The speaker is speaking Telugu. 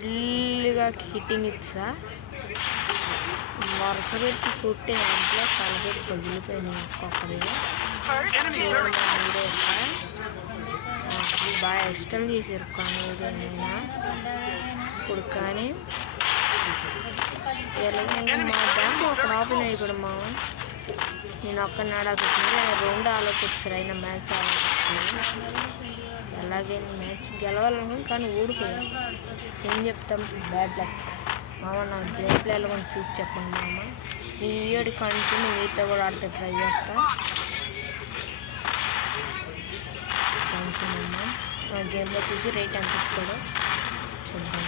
ఫుల్గా హిట్టింగ్ ఇచ్చా వరుస పెట్టి కొట్టే దాంట్లో తలపెట్టి పగిలిపోయినాయి ఒక్కొక్కరి బాగా ఇష్టం చేసారు కానీ ఏదైనా ఇప్పుడు కానీ మా బ్యాంకు ఒక ఆపన్ అయిపోయాడు మా నేను ఒక్కడిని ఆడాల్సి వచ్చింది రెండు ఆలోచించారు అయినా మ్యాచ్ ఆలోచించారు ఎలాగైనా మ్యాచ్ గెలవాలనుకుని కానీ ఓడిపోయాం ఏం చెప్తాం బ్యాడ్ లక్ మామ నా గేమ్ ప్లేలో కొంచెం చూసి చెప్పండి మామ ఈ వీడియో కంటిన్యూ మీతో కూడా ఆడితే ట్రై చేస్తా థ్యాంక్ యూ మామ నా గేమ్లో చూసి రేట్ ఎంత ఇస్తాడో చూద్దాం